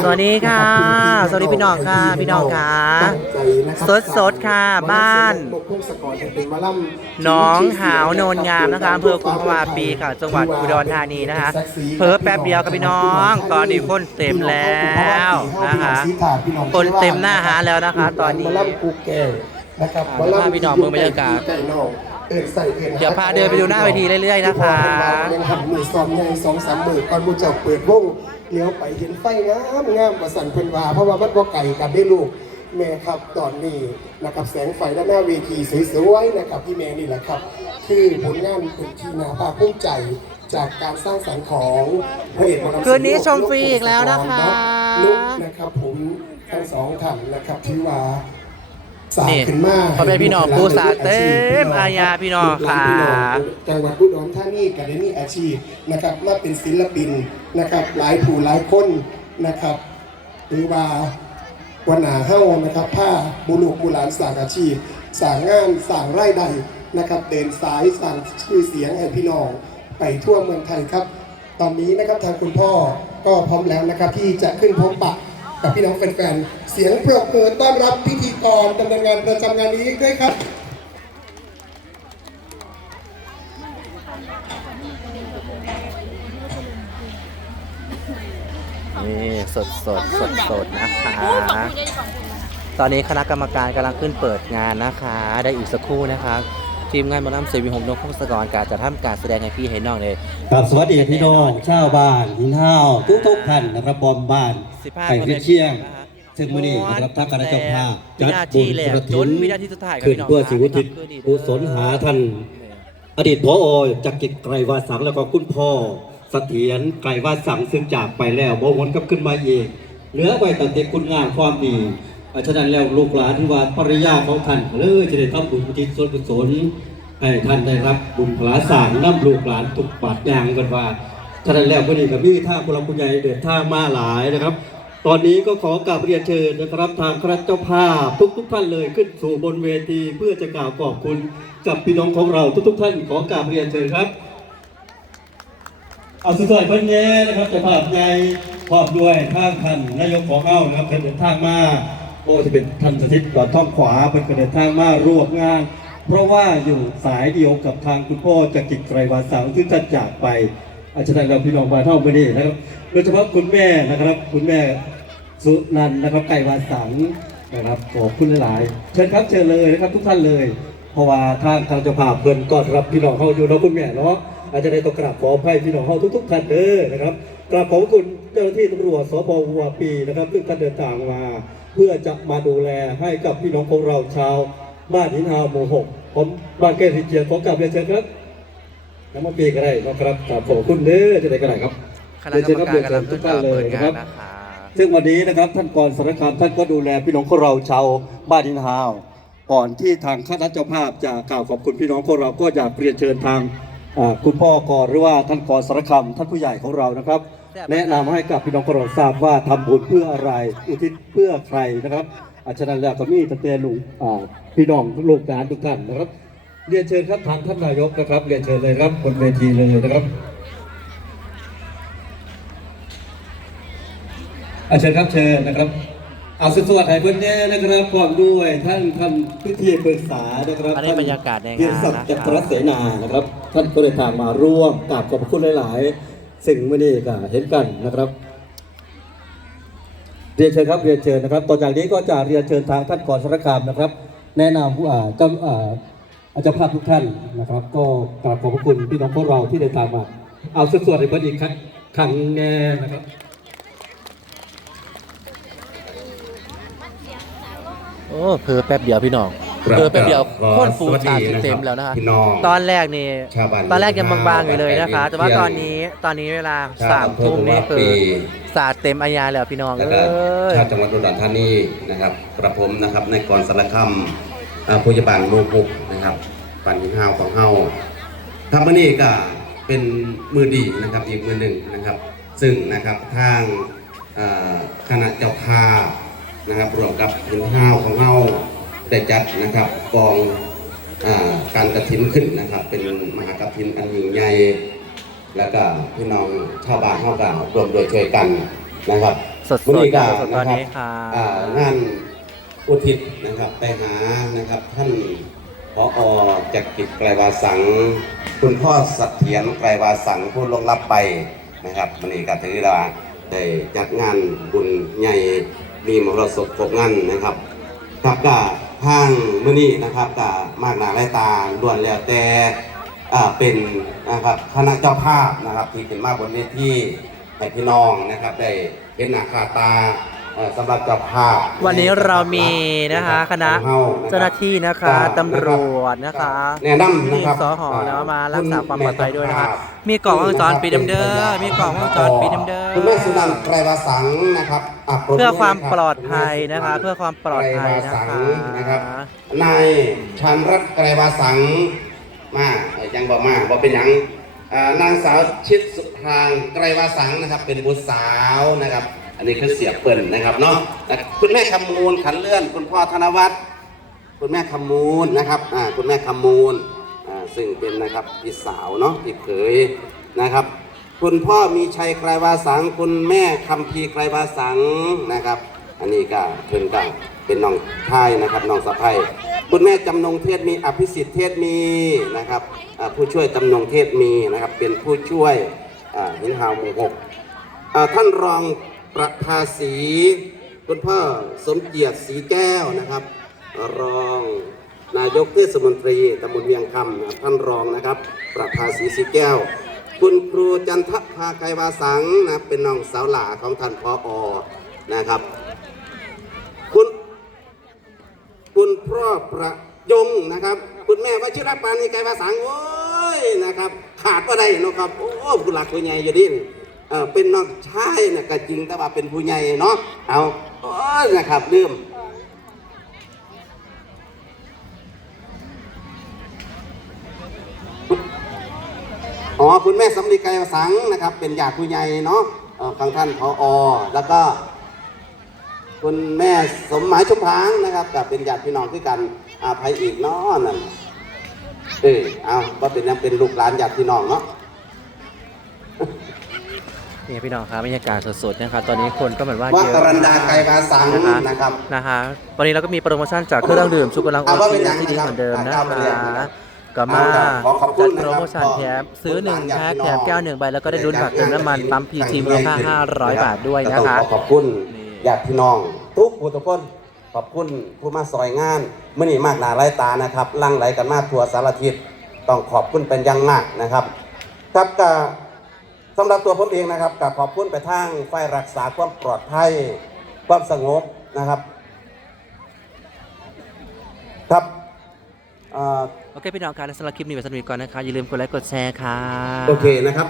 สวัสดีค่ะ สวัสดีพี่น้องค่ะ พี่น้องค่ะ สดสดๆค่ะ บ้านหน้องหาวโนนงามนะคะอำเภอกุมภาวาปีค่ะ จังหวัดอุดรธานีนะคะ เพิ่แป๊บเดียวกับพี่น้อง ตอนนี้คนเต็มแล้วนะคะคนเต็มหน้าหาแล้วนะคะ ตอนนี้มาล่ำกูแก่นะครับอ่าพาพี่น้องเบิ่งบรรยากาศไก่นอก เอินใส่เอินเดี๋ยวพาเดินไปดูหน้าเวทีเรื่อยๆนะคะยังหันมือซ้อมใหญ่สองสามมือก่อนมูเจ้าเปิดวงเลี้ยวไปเห็นไฟงามงามกว่าสันเพิ่นว่าเพราะว่ามันบ่ไก่กันได้ลูกแม่ครับตอนนี้นะครับแสงไฟด้านหน้าเวทีสวยๆนะครับพี่แม่นี่แหละครับ คือผลงานเป็นที่น่าภาคภูมิใจจากการสร้างสรรค์ของพระเอกหมอลำคืนนี้ชมฟรีอีกแล้วนะคะนุกนะครับผมทั้งสองท่านนะครับที่ว่าสร้าง นี่ขึ้นมาพอเป็นพี่น้องผู้สาเต็มอาญาพี่น้องค่ะจังหวัดอุดรธานีก็ได้มีอาชีพนะครับมาเป็นศิลปินนะครับหลายผู้หลายคนนะครับหรือว่าวันหนาเฮ้านะครับผ้าบุรุษบุหลานสร้างอาชีพสร้างงานสร้างไร่ใดนะครับเดินสายสร้างชื่อเสียงให้พี่น้องไปทั่วเมืองไทยครับ ตอนนี้นะครับทางคุณพ่อก็พร้อมแล้วนะครับที่จะขึ้นพบปะ กับพี่น้องแฟนๆ เสียงปรบมือต้อนรับพิธีกรดำเนินงานประจำงานนี้ด้วยครับ นี่สดสดสดสดๆนะคะ ตอนนี้คณะกรรมการกำลังขึ้นเปิดงานนะคะ ได้อีกสักครู่นะคะ ทีมงานหมอลำเสวีหงนกพงศกรการจะทำการแสดงให้พี่ให้น้องเลยกับสวัสดีพี่น้องชาวบ้านหินห้าวทุกทุกๆท่านนะครับบอมบ้าน15ไข่เชียงซึ่งมื้อนี้นะครับทางคณะเจ้าภาพวิจัดนาบุทีญแหลกกระจถินนวินาทีสุดท้ายครับขึ้นพี่น้องเพื่อสิวุทิศคืนนี้กุศลหาท่านอดีตพอจากกิจไกรวาสังแล้วก็คุณพ่อเสถียรไกรวาสังซึ่งจากไปแล้วบ่วนกลับขึ้นมาเองเหลือไว้ตั้งแต่คุณงามความดีเพราะ ฉะนั้นแล้วลูกหลานที่ว่าภริยาของท่านเลยจะได้ทำบุญอุทิศส่วนกุศลให้ท่านได้รับบุญพลาสางน้ำลูกหลานตุกบาทยางกันว่าฉะนั้นแล้ววันนี้กับมีท่าคุณลำคุณใหญ่เดินทามาหลายนะครับ ตอนนี้ก็ขอกราบเรียนเชิญนะครับทางคณะเจ้าภาพทุกทุกท่านเลยขึ้นสู่บนเวทีเพื่อจะกล่าวขอบคุณกับพี่น้องของเราทุกๆท่านขอกราบเรียนเชิญครับเอาสุดท้ายเพิ่นแย่นะครับเจะภาพใหญ่พร้อมด้วยทางท่านนายกของเอ้านะครับเพิ่นเดินทางมา โอ้จะเป็นท่านสถิตก่อนท่องขวาเพิ่นก็เดินทางมาร่วมงาน เพราะว่าอยู่สายเดียวกับทางคุณพ่อจากกิจไกรวาสังซึ่งท่านจากไป อาจารย์เราพี่น้องมาเท่าไม่ได้นะครับโดยเฉพาะคุณแม่นะครับ คุณแม่สุนันนะครับไก่วาสังนะครับขอบคุณหลาย ๆ เชิญครับเชิญเลยนะครับทุกท่านเลย เพราะว่าทางทางเจ้าภาพเพิ่นก็รับพี่น้องเขาอยู่เนาะคุณแม่เนาะอาจจะได้ต้องกราบขออภัยพี่น้องเขาทุก ๆ ท่านเด้อนะครับกราบขอบคุณเจ้าหน้าที่ตำรวจสพวัวปีนะครับซึ่งท่านเดินทางมา เพื่อจะมาดูแลให้กับพี่น้องของเราชาวบ้านหินหาวหมู่หกผมบ้านแก้วสิเจียขอกราบเรียนเชิญครับน้ำมันปีก็ได้นะครับกราบขอบคุณเด้อจะได้ก็ได้ครับคณะกรรมการกำลังขึ้นเปิดงานนะคะซึ่งวันนี้นะครับท่านกรสารคามท่านก็ดูแลพี่น้องของเราชาวบ้านหินหาวก่อนที่ทางคณะเจ้าภาพจะกล่าวขอบคุณพี่น้องของเราก็อยากเรียนเชิญทางอ่าคุณพ่อกรหรือว่าท่านกรสารคามท่านผู้ใหญ่ของเรานะครับ แนะนำให้กับพี่น้องของเราทราบว่าทำบุญเพื่ออะไร อุทิศเพื่อใครนะครับอาฉะนั้นแล้วก็มีตั้งแต่ลุงอ่าพี่น้องลูกหลานทุกท่านนะครับ เรียนเชิญครับทางท่านนายกนะครับ เรียนเชิญเลยครับบนเวทีเลยนะครับอาเชิญครับเชิญนะครับเอาสุดสวัสดิ์ไทยเพื่อนแน่นะครับพร้อมด้วยท่านท่านพิธีปรึกษานะครับอันนี้บรรยากาศในงานเกียรติศักดิ์จักรเสนานะครับ ท่านก็เลยทางมาร่วมกราบขอบพระคุณหลาย ๆ สิ่งเมื่อนี้ก็เห็นกันนะครับ เรียนเชิญครับเรียนเชิญนะครับต่อจากนี้ก็จะเรียนเชิญทางท่านก่อนสารคามนะครับ แนะนำผู้อ่าเจ้าอ่าอาจารย์ภาพทุกท่านนะครับ ก็กราบขอบพระคุณพี่น้องพวกเราที่ได้ตามมา เอาสวดๆให้เพิ่นอีกครั้งครั้งแน่นะครับโอ้เพอแป๊บเดียวพี่น้อง ครับเพอแป๊บเดียวก็คนฟูสวัสดีตานะครับเต็มๆแล้วนะคะพี่น้องตอนแรกนี่ชาวบ้านตอนแรกยังบางๆอยู่เลยนะคะ แต่ว่าเที่ยงตอนนี้ตอนนี้เวลาชาวสามอำเภอทุ่มนี่บัวคือปีสาดเต็มอาญาแล้วพี่น้องแล้วเอ้ก็ยชาวจังหวัดอุดรธานีนะครับกระผมนะครับในกรสารคามอ่าผู้ใหญ่บ้านหมู่หกนะครับบ้านหินห้าวของเฮาทำมานี่ก็เป็นมือดีนะครับอีกมือหนึ่งนะครับ ซึ่งนะครับทางอ่าคณะเจ้าภาพนะครับรวมกับหินห้าวของเฮา ได้จัดนะครับกองอาการกระถินขึ้นนะครับ เป็นมหากระถินอันยิ่งใหญ่แล้วก็พี่น้องชาวบ้านเฮาก็รวมโดวยช่วยกันนะครับสสดๆวันนี้ก็สดๆตอนนี้ค่ะอ่างานอุทิศนะครับไปหานะครับท่านพออจากกิจไกรวาสัง คุณพ่อเสถียรไกรวาสังผู้ลงรับไปนะครับวันนี้ก็ถือว่าได้จัดงานบุญใหญ่มีมรสพครบงานนะครับครับก็ ห้างมื่อนี้นะครับก็มากหนาหลายตาล้วนแล้วแต่อ่าเป็นนะครับคณะเจ้าภาพนะครับที่เป็นมาบนเวทีให้พี่น้องนะครับได้เห็นหน้าคาตา สำหรับเจ้าภาพวันนี้เรามีนะคะคณะของรนะครับเจ้าหน้าที่นะคะก็ตำรวจนะคะแนะนำนะครับมีสหเนาะมารักษาความปลอดภัยด้วยนะคะมีกล่องวงจรปิดเดิมๆมีกล่องวงจรปิดเดิมๆคุณแม่สุนันท์ไกรวาสังนะครับะปรบเพื่อความให้รับปลอดภัยนะคะ เพื่อความปลอดภัยไกรวานะสังคะนะครับนายชันรัตน์ไกรวาสังมาเอ่อยังบอกมาบอกเป็นหยังอ่านางสาวชิดสุทางไกรวาสังนะครับเป็นบุตรสาวนะครับ อันนี้คือเสียเปิ่นนะครับเนาะคุณแม่คำมูลขันเลื่อน คุณพ่อธนวัฒน์คุณแม่คำมูลนะครับอ่าคุณแม่คำมูลอ่าซึ่งเป็นนะครับพี่สาวเนาะพี่เขยนะครับ คุณพ่อมีชัยไกรวาสัง คุณแม่คำพีไกรวาสังนะครับ อันนี้ก็เพิ่นก็เป็นน้องชายนะครับน้องสะใภ้คุณแม่จำนงเทศมีอภิสิทธิ์เทศมีนะครับอ่าผู้ช่วยจำนงเทศมีนะครับเป็นผู้ช่วยอ่าหินหาวหมู่หกอ่าท่านรอง ประภาสีคุณพ่อสมเกียรติสีแก้วนะครับ รองนายกเทศมนตรีตำบลเวียงคำนะท่านรองนะครับ ประภาสีสีแก้ว คุณครูจันทภาไกรวาสังนะเป็นน้องสาวหล่าของท่านพออนะครับ คุณคุณพ่อประยงนะครับ คุณแม่วชิรปานีไกรภาสังโอ้ยนะครับ ขาดก็ได้นะครับ โอ้ผู้หลักผู้ใหญ่อยู่ดิ เออเป็นน้องชายนะก็จริงแต่ว่าเป็นผู้ใหญ่เนาะเอาโอ้ยนะครับลืมอ๋อคุณแม่สำลีไกรสังนะครับ เป็นญาติผู้ใหญ่เนาะเอ่อของท่านพออแล้วก็ คุณแม่สมหมายชมพางนะครับกับเป็นญาติพี่น้องด้วยกันอาภัยอีกเนาะนั่นเออเอาก็เป็นยังเป็นลูกหลานญาติพี่น้องเนาะ นี่พี่น้องครับบรรยากาศสดๆนะคะตอนนี้คนก็เหมือนว่าวัเยตอะรันดาไกรบาสังนะคะนะครับ นะคะวันนี้เราก็มีโปรโมชั่นจากเครื่องดื่มชูกำลังโอเอาว่าเป็ทีนอย่างที่ดีนะครับเหมือนเดิมนะเอาไปเรียนคะนะครับก็มาเอาครับขอขอบคุจัณดนะครับโปรโมชั่นแถมซื้อหนึ่งแพ็คแถมแก้วหนึ่งใบแล้วก็ได้ลุ้นบัตรเติมน้ำมันปั๊มพีทีมูลค่า500บาทด้วยนะคะก็ต้องขอขอบคุณนี่ญาติพี่น้อง ทุกผู้ทุกคนขอบคุณผู้มาซอยงานเมื่อนี้มากหนาหลายตานะครับลังไหลกันมาทั่วสารทิศต้องขอบคุณเป็นอย่างมากนะครับครับก็ สำหรับตัวผมเองนะครับก็ขอบคุณไปทางฝ่ายรักษาความปลอดภัยความสงบนะครับ ครับเอ่อโอเคพี่น้องครับและสำหรับคลิปนี้ไว้สนุกก่อนนะคะอย่าลืมกดไลค์กดแชร์ค่ะโอเคนะครับ